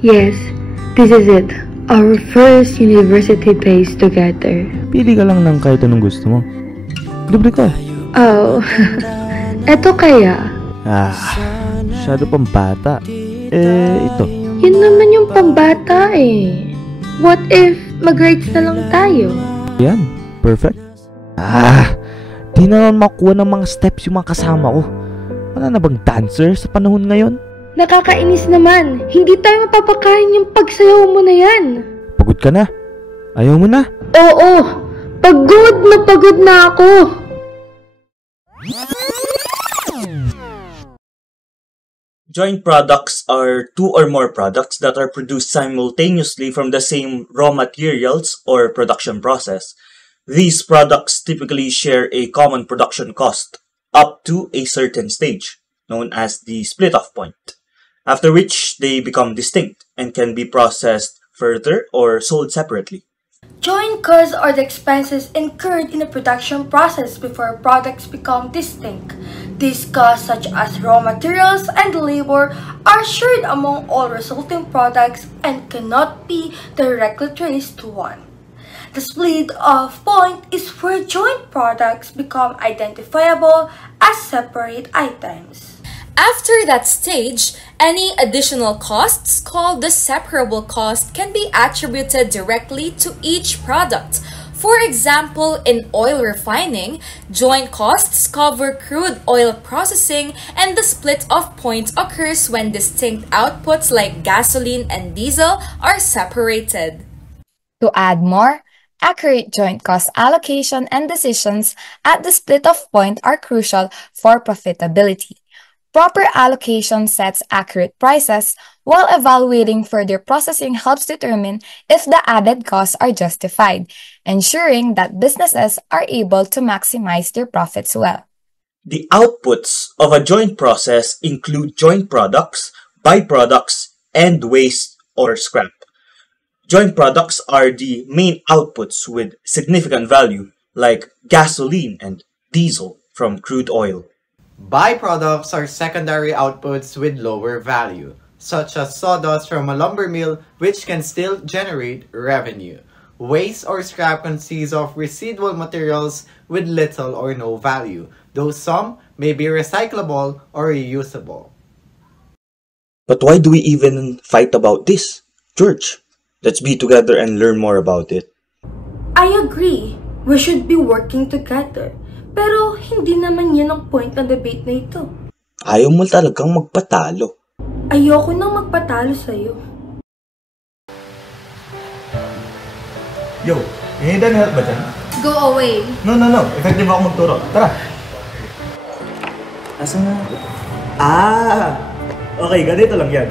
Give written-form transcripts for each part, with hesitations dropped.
Yes, this is it. Our first university days together. Pili ka lang ng kahit anong gusto mo. Libre ka. Oh, eto kaya? Masyado pang bata. Ito. Yun naman yung pambata eh. What if mag-rides na lang tayo? Yan, perfect. Di na naman makuha ng mga steps yung mga kasama ko. Wala na bang dancer sa panahon ngayon? Nakakainis naman. Hindi tayo mapapakain yung pagsayaw mo na yan. Pagod ka na? Ayaw mo na? Oo, pagod na ako. Joint products are two or more products that are produced simultaneously from the same raw materials or production process. These products typically share a common production cost up to a certain stage, known as the split-off point, after which they become distinct and can be processed further or sold separately. Joint costs are the expenses incurred in the production process before products become distinct. These costs, such as raw materials and labor, are shared among all resulting products and cannot be directly traced to one. The split-off point is where joint products become identifiable as separate items. After that stage, any additional costs called the separable cost can be attributed directly to each product. For example, in oil refining, joint costs cover crude oil processing, and the split-off point occurs when distinct outputs like gasoline and diesel are separated. To add more, accurate joint cost allocation and decisions at the split-off point are crucial for profitability. Proper allocation sets accurate prices, while evaluating further processing helps determine if the added costs are justified, ensuring that businesses are able to maximize their profits well. The outputs of a joint process include joint products, byproducts, and waste or scrap. Joint products are the main outputs with significant value, like gasoline and diesel from crude oil. Byproducts are secondary outputs with lower value, such as sawdust from a lumber mill, which can still generate revenue. Waste or scrap consists of residual materials with little or no value, though some may be recyclable or reusable. But why do we even fight about this? George, let's be together and learn more about it. I agree. We should be working together. Pero hindi naman yan ang point ng debate na ito. Ayaw mo talagang magpatalo. Ayoko nang magpatalo sa'yo. Yo, you need any help ba dyan? Go away. No. Effective ako magturo. Tara. Asan na? Okay, ganito lang yan.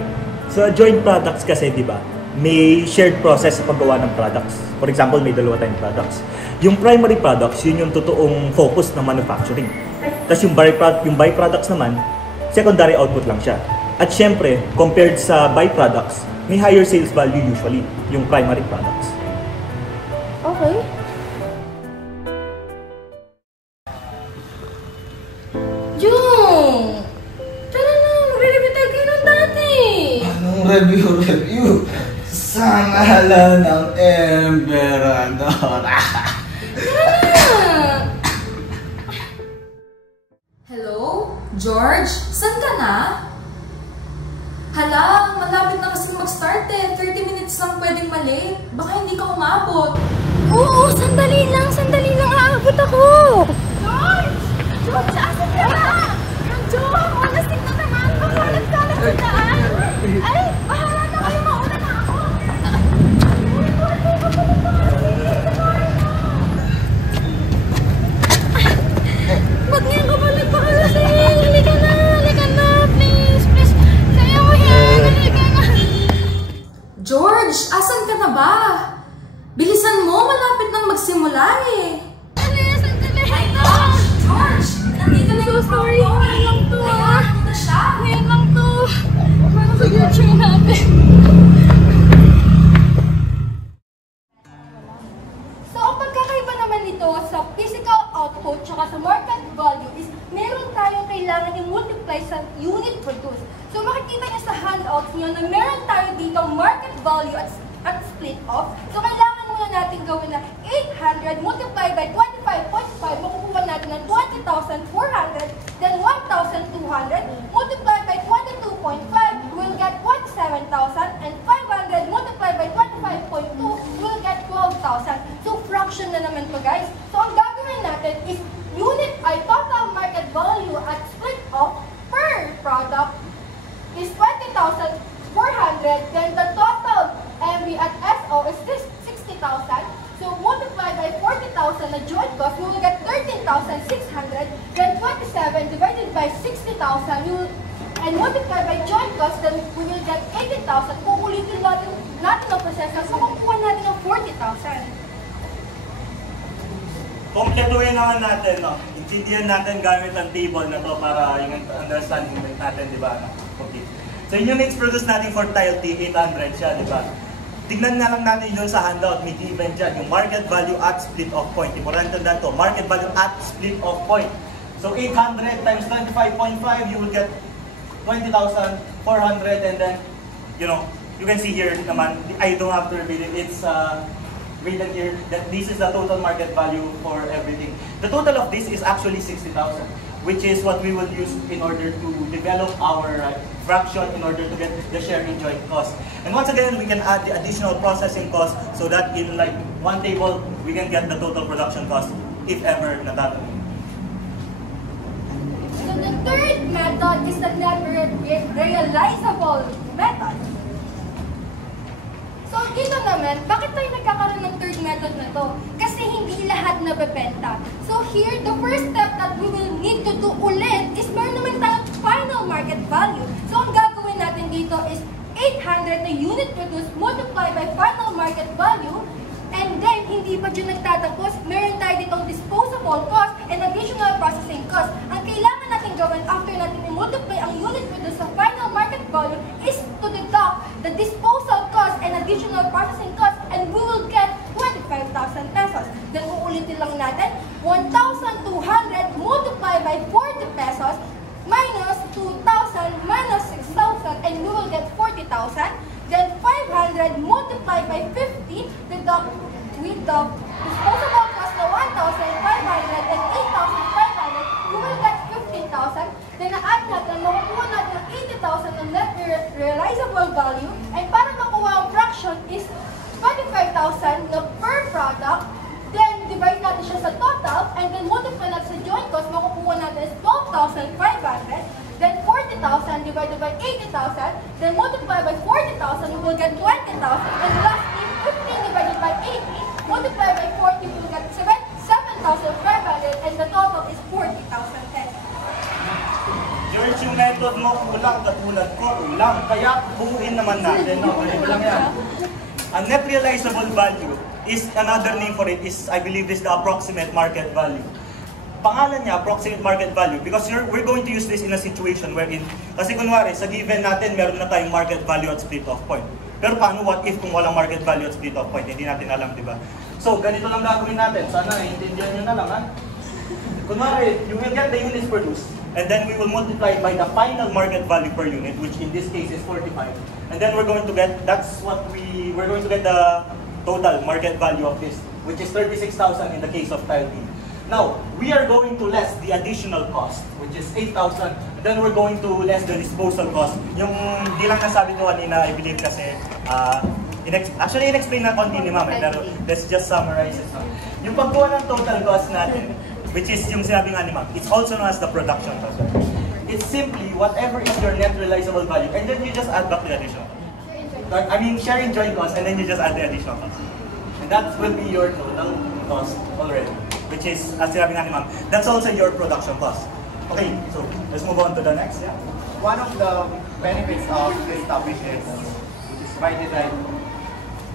So, joint products kasi, di ba? May shared process sa paggawa ng products. For example, may dalawa tayong products. Yung primary products, yun yung totoong focus ng manufacturing. Tapos yung byproducts naman, secondary output lang siya. At syempre, compared sa byproducts, may higher sales value usually, yung primary products. Okay. Jung! Tara na, mag-review tayo kayo ng dati. Anong review? Sa ngalan ng Emperador. Hello? George? Saan ka na? Hala, malapit na kasi mag-start eh. 30 minutes lang pwedeng mali. Baka hindi ka umabot. Oo, sandali lang. Aabot ako. George! Asan ka na? George, malasing na naman. Makalat sa daan. Ay, bahala na kayo. Mauna na ako. Ba't ngayon ka balik pa kasi? Halika na. Please. Kaya mo yan. Halika na. George, asan ka na ba? Bilisan mo, malapit nang magsimula eh. Sandali. Ay, George! Nandito na yung Sorry. Ngayon lang to. Nandito na siya. Ngayon lang to. Paano sa YouTube natin? So, ang pagkakaiba naman nito sa physical output tsaka sa market value is meron tayong kailangan i-multiply sa unit produced. So, makikita niyo sa handouts niyo na meron tayo dito market off. So kailangan muna natin gawin na 800 multiplied by 25.5, makukuha natin ng 20,400, then 1,200 multiplied by 22.5, we'll get 27,000, and 500 multiplied by 25.2, we'll get 12,000. So fraction na naman to guys. So ang gagawin natin is unit ay total market value at split off per product is 20,400, then the total MV at SO is 60,000. So multiply by 40,000 na joint cost, we will get 13,600. Then 27 divided by 60,000, and multiply by joint cost, then we will get 80,000. Kung ulitin natin ang proseso, so makukuha natin ng 40,000. Kompletuhin naman natin, no? Intindihan natin gamit ang table na to para yung understanding natin, di ba? Okay. So yung units produce natin for tile T, 800 siya, di ba? Tignan nga lang natin yun sa handout, may given dyan, yung market value at split off point. Importante na to, market value at split off point. So 800 times 25.5, you will get 20,400, and then, you know, you can see here naman, I don't have to repeat it, it's written here that this is the total market value for everything. The total of this is actually 60,000, which is what we will use in order to develop our fraction in order to get the share in joint cost. And once again, we can add the additional processing cost so that in like one table, we can get the total production cost if ever natatanong. So the third method is the net realizable method. So dito naman, bakit tayo nagkakaroon ng third method na to? Kasi hindi lahat nabebenta. So here, the first step that we will need to do ulit is meron naman tayong final market value. So ang gagawin natin dito is 800 na unit produced multiplied by final market value. And then, hindi pa dyan nagtatapos, meron tayo ditong disposable cost and additional processing cost. Ang kailangan natin gawin after natin i-multiply ang unit produced sa final market value is to deduct the disposal cost and additional processing cost, and we will get 25,000 pesos. Then, uulitin lang natin, 1,200 multiplied by 40 pesos minus 2,000 minus 6,000, and we will get 40,000. Then 500 multiplied by 50, deduct with the disposable cost na 1,500 and 8,500, we will get 15,000. Then na-add natin, makukuha natin ng 80,000 ng net realizable value, and para makuha ang fraction is 25,000 na per product. Then divide natin siya sa total, and then multiply natin sa joint cost, makukuha natin is 12,500. Then 40,000 divided by 80,000, then multiply by 40,000, we will get 20,000. And lastly, 15 divided by 80, multiply by 40, we will get 7,500, and the total is 40,000 pesos. George, yung method mo kulang, katulad ko kulang. Kaya buuin naman natin, no? Ganito lang yan. Ang net realizable value is, another name for it is, I believe this is the approximate market value. Pangalan niya, approximate market value, because we're going to use this in a situation wherein, kasi kunwari, sa given natin, meron na tayong market value at split off point. Pero paano, what if kung walang market value at split off point? Hindi natin alam, di ba? So, ganito lang gagawin natin. Sana naiintindihan nyo na lang, ha? Kunwari, you will get the units produced, and then we will multiply by the final market value per unit, which in this case is 45. And then we're going to get, we're going to get the total market value of this, which is 36,000 in the case of tile B. Now, we are going to less the additional cost, which is 8,000. Then we're going to less the disposal cost. Yung di lang nasabi ko kanina, I believe kasi, actually in-explain na konti ni Ma'am, pero let's just summarize it. Yung pagkuha ng total cost natin, which is yung sinabi nga ni Ma'am, it's also known as the production cost. It's simply whatever is your net realizable value, and then you just add back the additional cost. I mean, share in joint cost, and then you just add the additional cost. And that will be your total cost already. Which is, as sinabi nga ni Ma'am, that's also your production cost. Okay, so let's move on to the next. Yeah. One of the benefits of this topic is by design,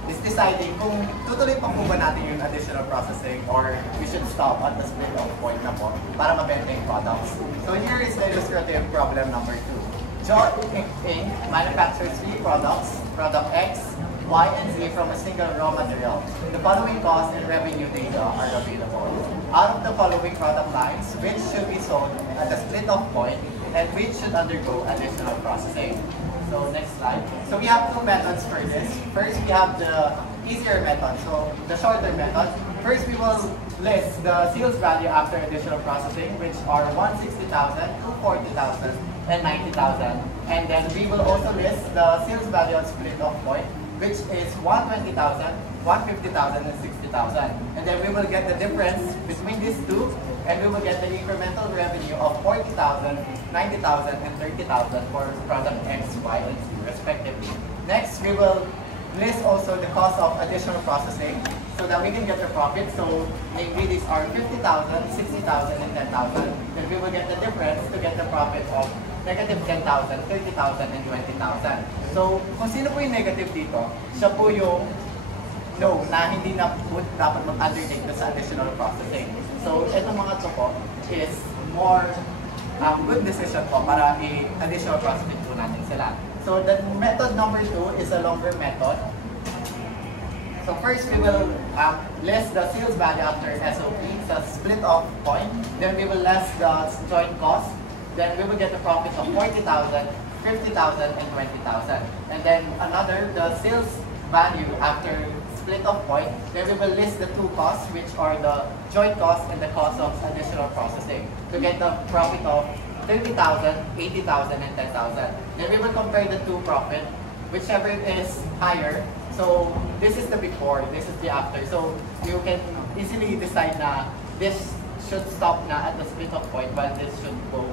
is deciding kung tutuloy pa po ba natin yung additional processing or we should stop at the split off point na po para mabenta yung products. So here is the illustrative problem number 2. John Inc. manufactures 3 products, product X, Y, and Z from a single raw material. The following cost and revenue data are available. Out of the following product lines, which should be sold at the split-off point and which should undergo additional processing? So next slide. So we have two methods for this. First, we have the easier method, so the shorter method. First, we will list the sales value after additional processing, which are 160,000, 240,000, and 90,000. And then we will also list the sales value on split off point, which is 120,000, 150,000, and 60,000. And then we will get the difference between these two, and we will get the incremental revenue of 40,000, 90,000, and 30,000 for product X, Y, and Z respectively. Next, we will list also the cost of additional processing so that we can get the profit. So namely, these are 50,000, 60,000, and 10,000. Then we will get the difference to get the profit of negative 10,000, 30,000, and 20,000. So kung sino po yung negative dito, siya po yung no, na hindi na po dapat mag-undertake sa additional processing. So itong mga to po is more good decision po para i-additional processing po natin sila. So the method number 2 is a longer method. So first we will list the sales value after SOP, so split off point. Then we will list the joint cost. Then we will get the profit of 40,000, 50,000, and 20,000. And then another, the sales value after split off point. Then we will list the two costs, which are the joint cost and the cost of additional processing, to get the profit of 30,000, 80,000, and 10,000. Then we will compare the two profit, whichever is higher. So this is the before, this is the after. So you can easily decide na this should stop na at the split off point, while this should go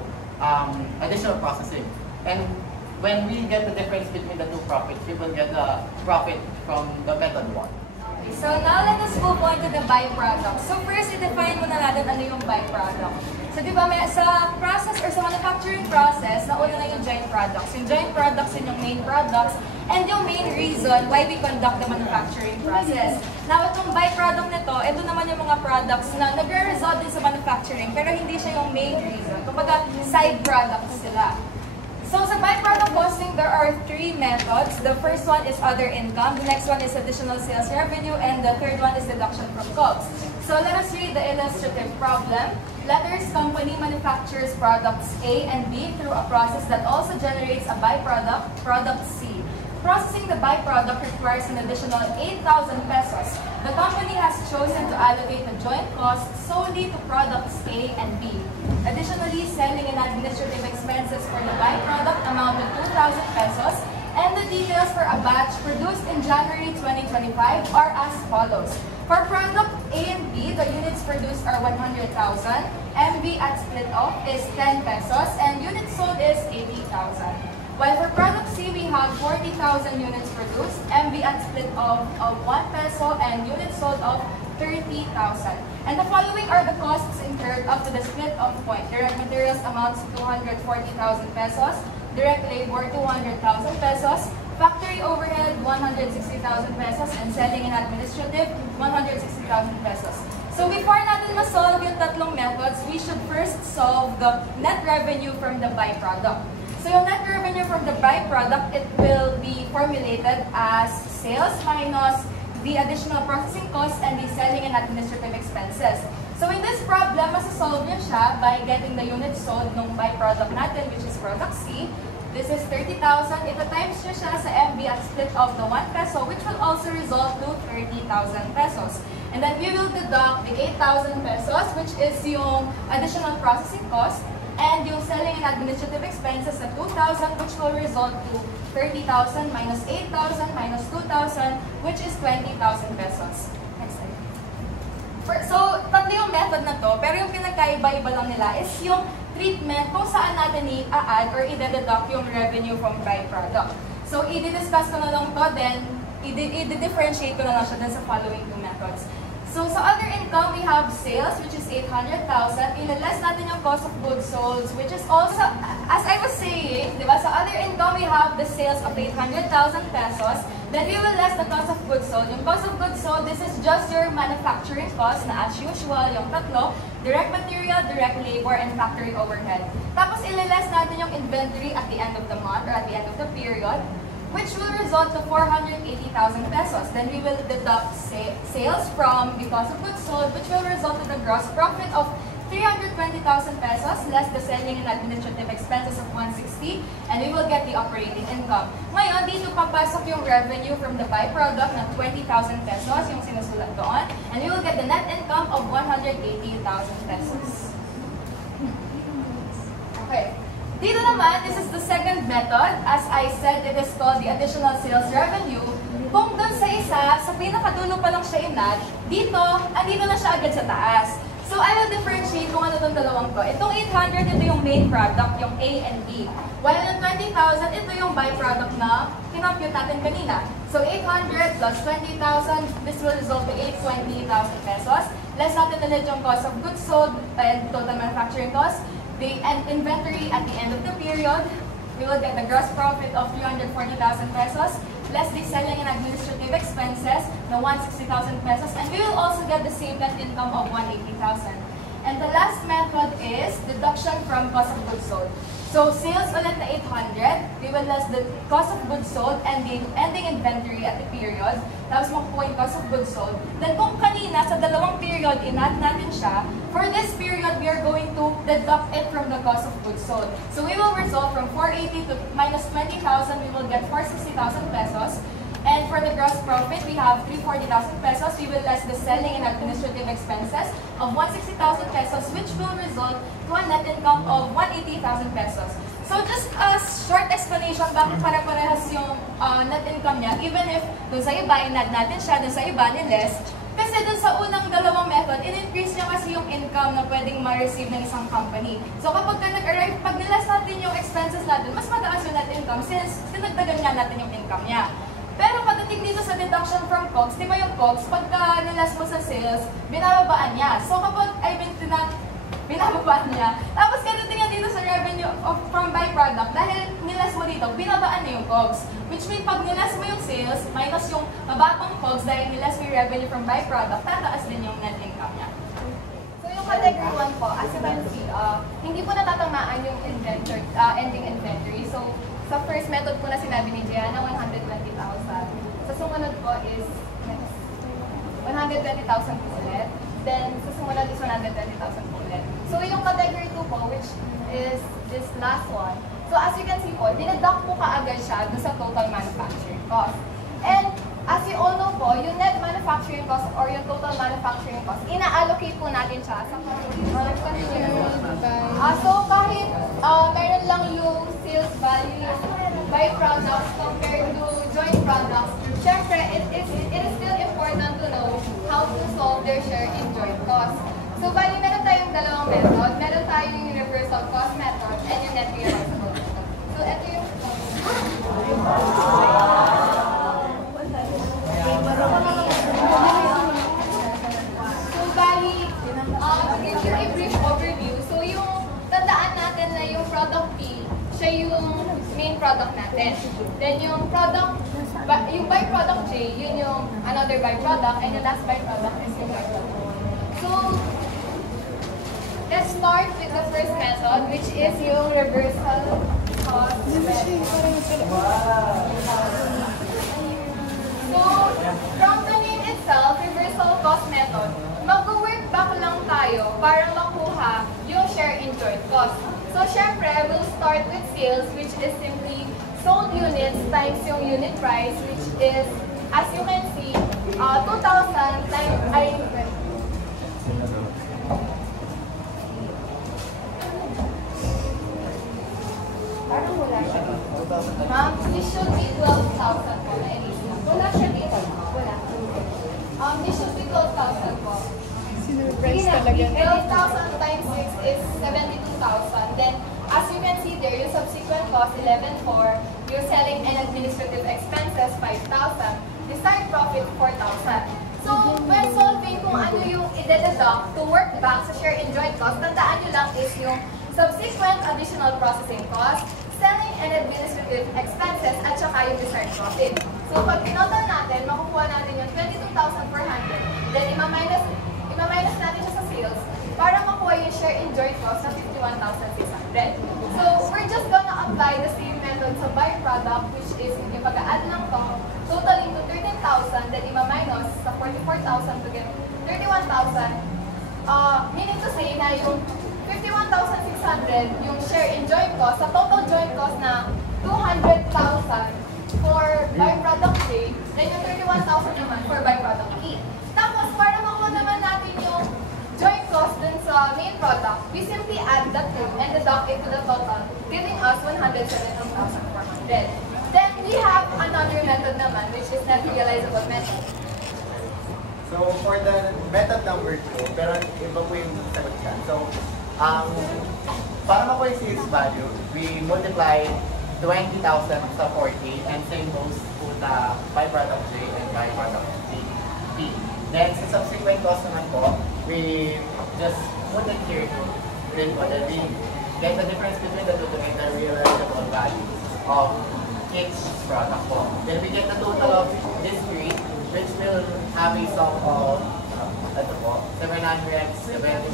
additional processing. And when we get the difference between the two profits, we will get the profit from the method 1. So now let us move on to the byproduct. So first, i-define muna natin ano yung byproduct. So di ba sa process or sa manufacturing process, nauna na yung joint products. Yung joint products yun yung main products and yung main reason why we conduct the manufacturing process. Now itong byproduct nito, ito naman yung mga products na nagre-result din sa manufacturing pero hindi siya yung main reason. Kumbaga side products sila. So sa byproduct costing, there are 3 methods. The first one is other income, the next one is additional sales revenue, and the third one is deduction from COGS. So let us read the illustrative problem. Letters company manufactures products A and B through a process that also generates a byproduct, product C. Processing the byproduct requires an additional 8,000 pesos. The company has chosen to allocate the joint cost solely to products A and B. Additionally, selling and administrative expenses for the byproduct amount to 2,000 pesos, and the details for a batch produced in January 2025 are as follows. For product A and B, the units produced are 100,000, MB at split off is 10 pesos, and units sold is 80,000. While for product C, we have 40,000 units produced, MB at split off of 1 peso, and units sold of 30,000. And the following are the costs incurred up to the split off point. Direct materials amounts to 240,000 pesos, direct labor 200,000 pesos, factory overhead 160,000 pesos, and selling and administrative 160,000 pesos. So before natin ma-solve yung tatlong methods, we should first solve the net revenue from the byproduct. So yung net revenue from the byproduct, it will be formulated as sales minus the additional processing costs and the selling and administrative expenses. So in this problem, masasolve nyo siya by getting the units sold ng byproduct natin, which is product C. This is 30,000. Ito times nyo siya sa MB at split of the 1 peso, which will also result to 30,000 pesos. And then we will deduct the 8,000 pesos, which is yung additional processing cost, and yung selling and administrative expenses at 2,000, which will result to 30,000 minus 8,000 minus 2,000, which is 20,000 pesos. Next slide. So, tatlo yung method na to, pero yung pinagkaiba-iba lang nila is yung treatment kung saan natin i-add or i-deduct yung revenue from byproduct. So, i-discuss ko na lang to, then i-differentiate ko na lang siya dun sa following two methods. So, sa other income, we have sales, which is 800,000. Ilaless natin yung cost of goods sold, which is also, as I was saying, di ba, sa other income, we have the sales of 800,000 pesos. Then we will less the cost of goods sold. Yung cost of goods sold, this is just your manufacturing cost na as usual, yung tatlo, direct material, direct labor, and factory overhead. Tapos, ilaless natin yung inventory at the end of the month or at the end of the period, which will result to 480,000 pesos. Then we will deduct sales from the cost of goods sold, which will result to the gross profit of 320,000 pesos less the selling and administrative expenses of 160, and we will get the operating income. Ngayon, dito papasok yung revenue from the byproduct ng 20,000 pesos, yung sinusulat doon, and we will get the net income of 180,000 pesos. Okay. Dito naman, this is the second method. As I said, it is called the additional sales revenue. Kung doon sa isa, sa pinakadulo pa lang siya inad, dito, andito na siya agad sa taas. So, I will differentiate kung ano itong dalawang to. Itong 800, ito yung main product, yung A and B. While yung 20,000, ito yung byproduct na kinompute natin kanina. So, 800 plus 20,000, this will result to 820,000 pesos. Less natin ulit yung cost of goods sold and total manufacturing cost. The inventory at the end of the period, we will get the gross profit of 340,000 pesos, less the selling and administrative expenses, the 160,000 pesos, and we will also get the same net income of 180,000. And the last method is deduction from cost of goods sold. So, sales ulit na 800, we will less the cost of goods sold and the ending inventory at the period, tapos makukuha yung cost of goods sold. Then kung kanina, sa dalawang period, in-add natin siya, for this period, we are going to deduct it from the cost of goods sold. So, we will result from 480 to minus 20,000, we will get 460,000 pesos. And for the gross profit, we have 340,000 pesos. We will less the selling and administrative expenses of 160,000 pesos, which will result to a net income of 180,000 pesos. So just a short explanation bakit pare-parehas yung net income niya, even if dun sa iba, in-add natin siya, dun sa iba, ni-less. Kasi dun sa unang dalawang method, in-increase niya kasi yung income na pwedeng ma-receive ng isang company. So kapag ka nag-arrive, pag nilas natin yung expenses natin, mas mataas yung net income since dinagdagan nga natin yung income niya. Pero pagdating dito sa deduction from COGS, di ba yung COGS, pagka nilas mo sa sales, binababaan niya. So kapag, binababaan niya. Tapos ganun din yan dito sa revenue from byproduct, dahil nilas mo dito, binabaan niya yung COGS. Which means pag nilas mo yung sales, minus yung mababang COGS dahil nilas mo yung revenue from byproduct, tataas din yung net income niya. So yung category 1 po, as you can see, hindi po natatamaan yung ending inventory. So, sa first method po na sinabi ni Gianna, 120,000. Sa sumunod po is 120,000 po ulit. Then, sa sumunod is 120,000 po ulit. So, yung category 2 po, which is this last one. So, as you can see po, dineduct po kaagad siya doon sa total manufacturing cost. And, as you all know po, yung net manufacturing cost or yung total manufacturing cost, ina-allocate po natin siya sa so, kahit meron lang yung sales value by products compared to joint products, syempre, it is still important to know how to solve their share in joint cost. So, bali, meron tayong dalawang method. Meron tayong universal cost method and yung net realizable method. So, ito yung So, bali, to give you a brief overview, so yung tandaan natin na yung product P, siya yung main product natin. Then yung byproduct J, yun yung another byproduct, and yung last byproduct is yung byproduct. So, let's start with the first method, which is yung reversal cost method. So, from the name itself, reversal cost method, mag-work back lang tayo para makuha yung share in joint cost. So, syempre, we'll start with sales, which is simply sold units times yung unit price, which is, as you can see, 2,000 times, parang wala siya dito. Ma'am, this should be 12,000 po na Elisa. Wala siya dito. Wala. This should be 12,000 po. Sinurprise talaga. 12,000 times 6 is 72,000. Then, as you can see there, yung subsequent cost, 11,400. Yung selling and administrative expenses, 5,000. The start profit, 4,000. So, when solving kung ano yung i-deduct to work back sa share in joint cost, tandaan nyo lang is yung subsequent additional processing cost, selling and administrative expenses, at saka yung desired profit. So, pag tinotal natin, makukuha natin yung 22,400. Then, ima-minus natin siya sa sales para makuha yung share in joint cost na 51,600. So, we're just gonna apply the same method sa byproduct, which is yung pag-add lang to, totaling to 13,000, then ima-minus sa 44,000 to get 31,000. Meaning to say na yung 51,600 yung share in joint cost, sa total joint cost na 200,000 for byproduct A, then yung 31,000 naman for byproduct E. Tapos, para makuha naman natin yung joint cost dun sa main product, we simply add the two and deduct it to the total, giving us 170,400. Then, we have another method naman, which is net realizable method. So, for the method number 2, pero iba po yung sagot dyan. So, para makuha yung sales value, we multiply 20,000 sa 40 and same goes to the byproduct J and byproduct B. Then, sa subsequent cost naman po, we just put it here to then we get the difference between the two to get the realizable value of each product po. Then, we get the total of this three, which will have a sum of 771,400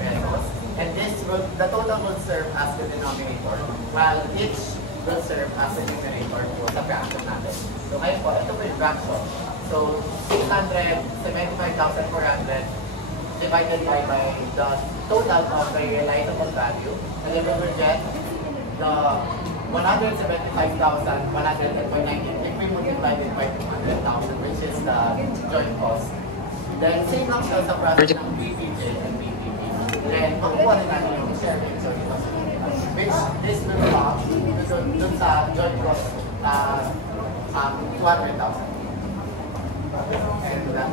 pesos. And the total will serve as the denominator, while each will serve as the numerator po sa fraction natin. So ngayon po, ito po yung fraction. So 675,400 divided by the total of the realizable value. And then we will get the 175,100.19 if we multiply it by 200,000, which is the joint cost. Then same lang siya sa process ng BPJ and BPP. Then makukuha na natin yung share in joint cost, which this will belong dun sa joint cost 200,000. And that